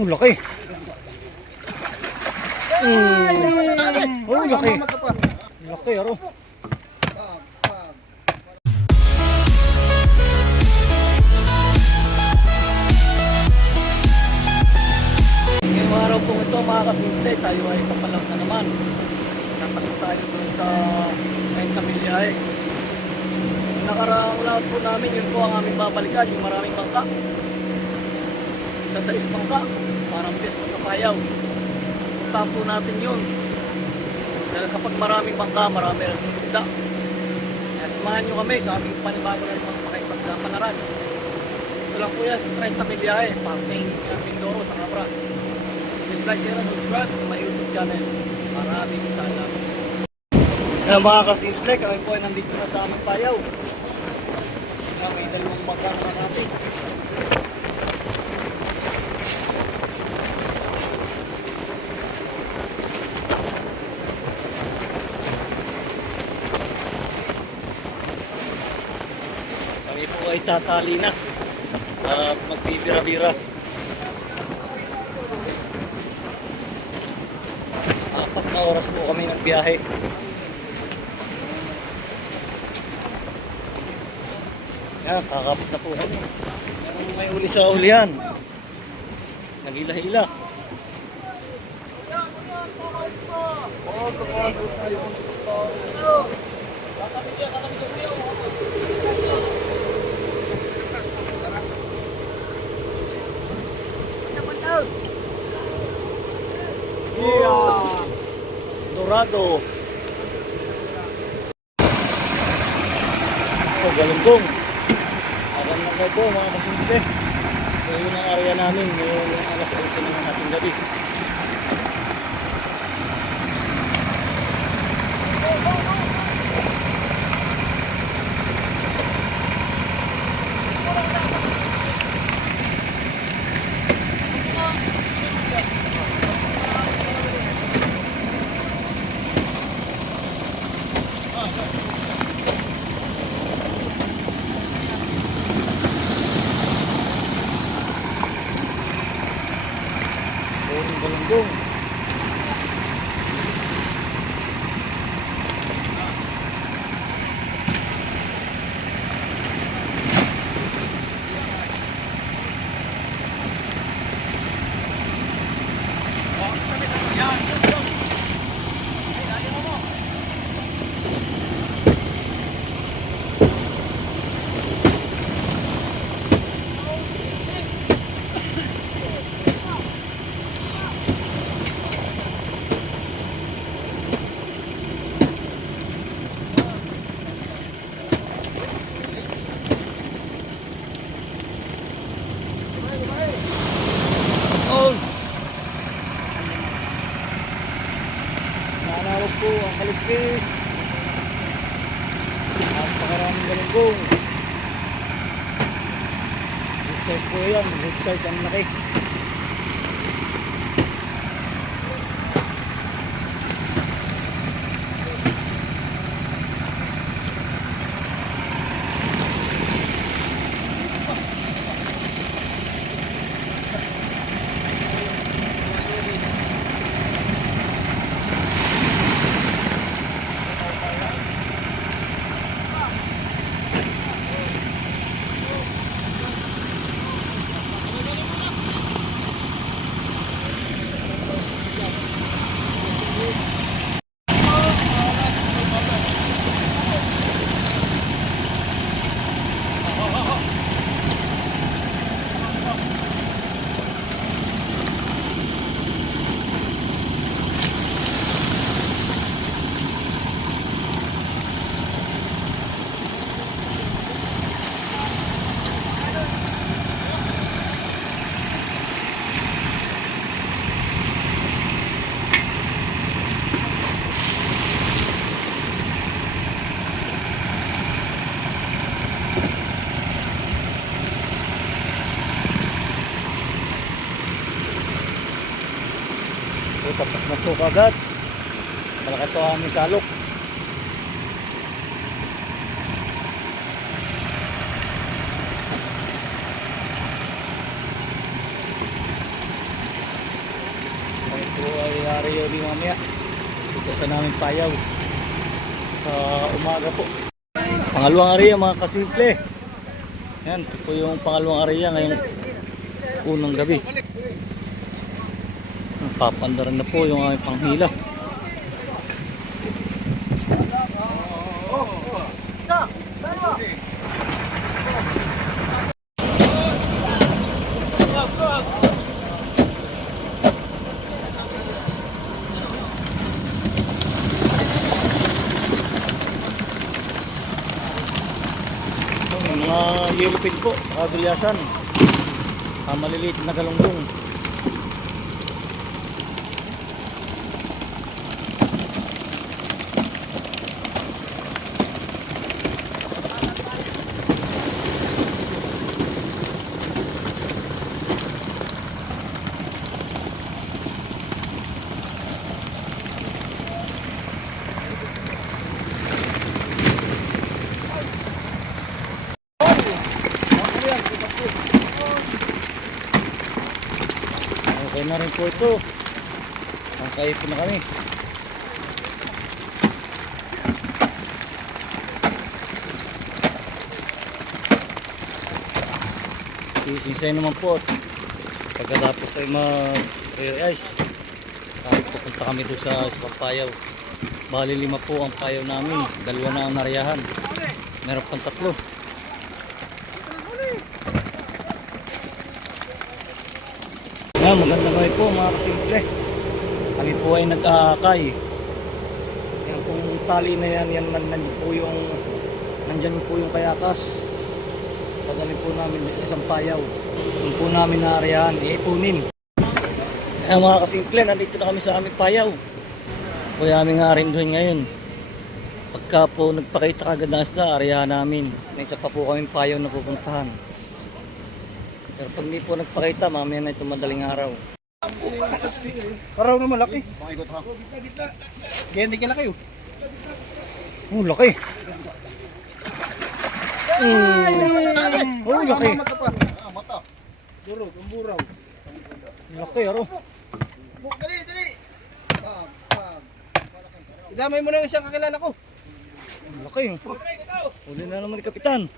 Laki. Laki. Laki, aro. Ngayong araw po ito mga kasimple, tayo ay papalang na naman. Natakot tayo doon sa Camiliae. Nakaraang lahat po namin, yun po ang aming babalikan, yung maraming bangka. Isa sa bangka, parang pesta sa payaw. Puntahan po natin yun. Dahil kapag maraming bangka, marami rin isda. Kaya samahan nyo kami sa aming panibago na mga pakipagsapalaran. Ito lang po yan sa 30 Miliahe, parting Mindoro sa Cabra. Please like, share, and subscribe sa my YouTube channel. Maraming salamat. Kaya mga kasimple, kami po ay nandito na sa aming payaw. May dalawang bangka na natin. Kami po ay tatali na at magbibira-bira. 4 na oras po kami nagbiyahe. Yan, kakapit na po kami. May uli sa ulihan. Nagila-hila. Dorado. Galunggong. Alam na po mga kasimple. So yun ang area namin ngayong alas 11 ng ating gabi. Galunggong. Nanawag po ang kaliskis at pakaraming galunggong. Big size po yan, big size ang laki. Tapos na po agad. Malaki ito ang misalok. po ay ari uli mamaya. Isa sa naming payaw. Sa umaga po. Pangalawang area mga kasimple. Yan, ito po yung pangalawang area ngayong unang gabi. Papandaran na po yung aming panghila. Mga yellow pin po sa kagulyasan. Maliliit na galunggong. Okay na rin po ito. Nakaipon na kami. Sisinsay naman po. Pagkatapos ay mag-air ice, pupunta kami doon sa payaw. Bali 5 po ang payaw namin. 2 na ang nariyahan. Meron pang 3. Yan, magandang gabi po mga kasimple. Kami po ay nag-aakay. Yan pong tali na yan, nandyan po yung kayakas. Pagdali po namin sa isang payaw. Yung po namin naarihan, iipunin. Yan mga kasimple, nandito na kami sa aming payaw. Kaya aming arinduhin ngayon. Pagka po nagpakita kagad ng isda, arihan namin. May isa pa po kaming payaw na pupuntahan. Pero pag hindi po nagpakita, mamaya na ito madaling araw. Araw na malaki. Pakikot ha. Kaya hindi ka laki oh. Oh, laki. Oh, laki. Mata pa. Mata. Durog, ang buraw. Laki, aro. Dali. Idamay mo na yung isang kakilala ko. Laki. Uli na naman ni Kapitan.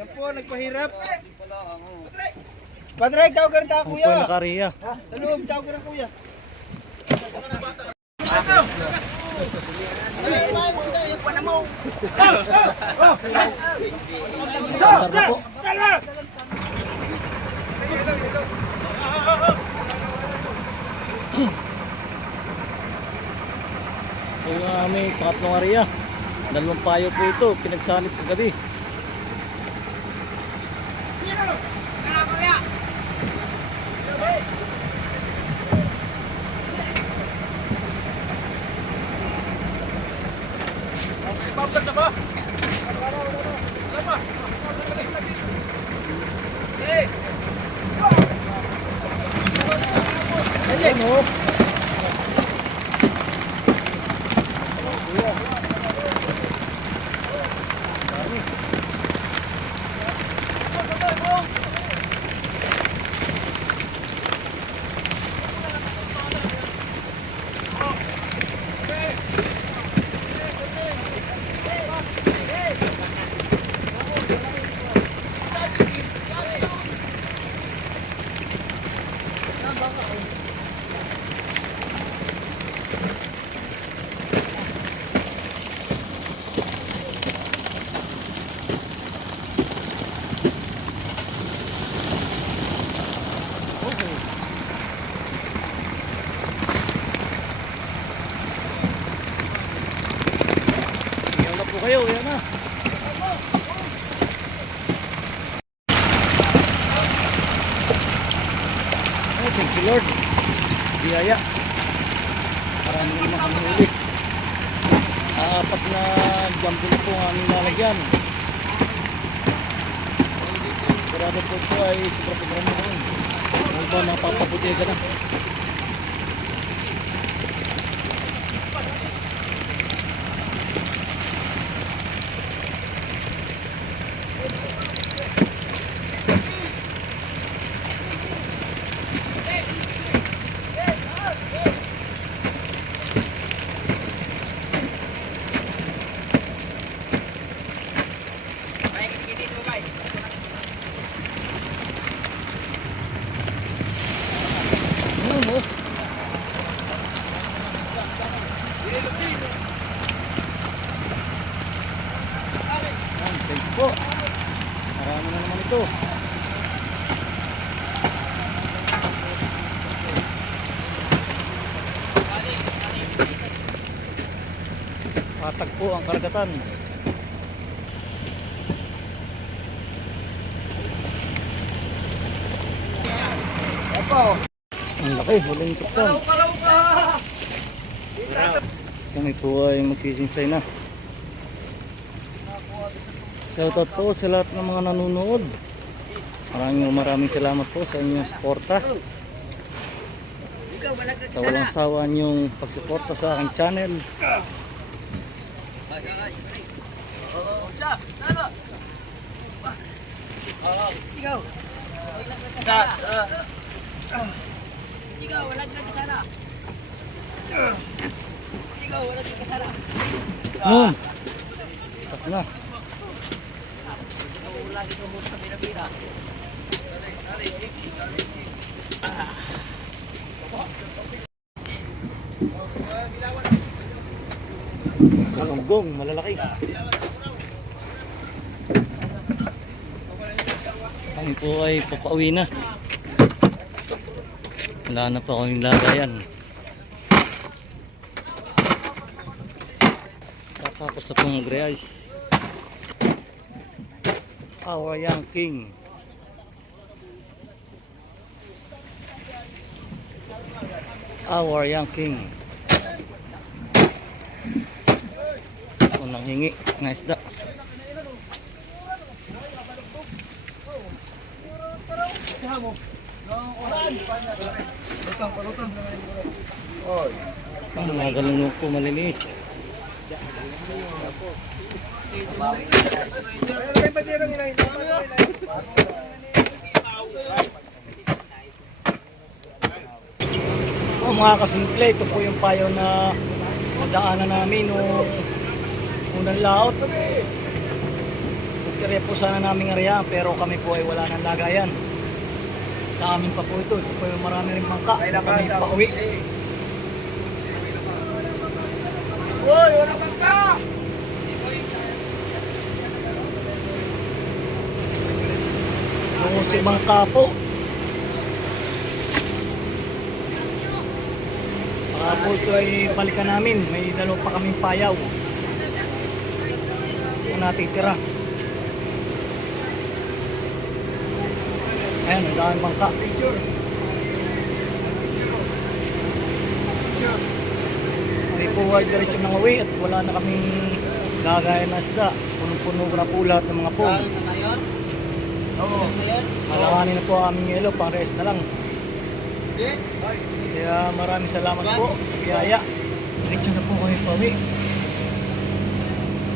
Yan po, nagpahirap. Padre, tawag ka rin ta, Ang kuya. po yung nakariya. Taloob, tawag ka rin, kuya. Sandar na po. Ito yung aming pangatlong area. 2 payo po ito, pinagsanip kagabi. Kayo, yan na. Oh, thank you Lord. Biyaya. Marami naman kami ulit. 4 na jumbo na po ang aming lalagyan. Sarado po ito ay sobra-sobra na rin. Ano ba, napapabuti ka na. Yan, thank you po. Marami na naman ito. Patag po ang karagatan. Ang laki, huling tuktan. Kami po ay magsisinsay na. Shoutout po sa lahat ng mga nanonood. Maraming salamat po sa inyong suporta. Sa walang sawa niyong pagsuporta sa aking channel. Ikaw, wala ka kasara. Ikaw, wala ka kasara. Noon. Pas na. Wala dito mo sa pinabira. Galunggong, malalaki. Kami po ay papauwi na. Wala na pa kaming lagayan. Tapos na pong mag-re-ice. Our young king. Our young king. Unang hingi ng isda. Ang mga galunggong po maliliit. Mga kasimple, ito po yung payo na nadaanan namin nung unang laot. Pagkirya po sana namin area pero kami po ay wala ng lagayan. Sa amin pa po ito po yung marami rin mangka. Kami pauwi. Hoy, wala bangka! Yung si mangka po. Baka po ito ay balikan namin. May dalawa pa kaming payaw. Ang natitira. Ayan, ang daming bangka. Kami po ay diretso ng uwi at wala na kaming gagaya na isda. Punong-puno na po lahat ng mga pong. Malawanin na po ang aming yelo, pang rest na lang. Kaya maraming salamat po sa biyaya. Diretso na po kami pauwi.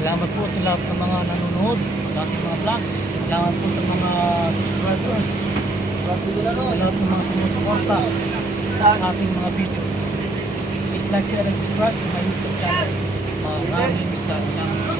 Salamat po sa lahat ng mga nanonood sa ating mga vlogs. Salamat po sa mga subscribers. Sa lahat ng mga sumusuporta sa ating mga videos. Please like, share, and subscribe to my YouTube channel. Maraming salamat.